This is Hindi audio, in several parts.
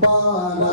12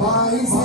22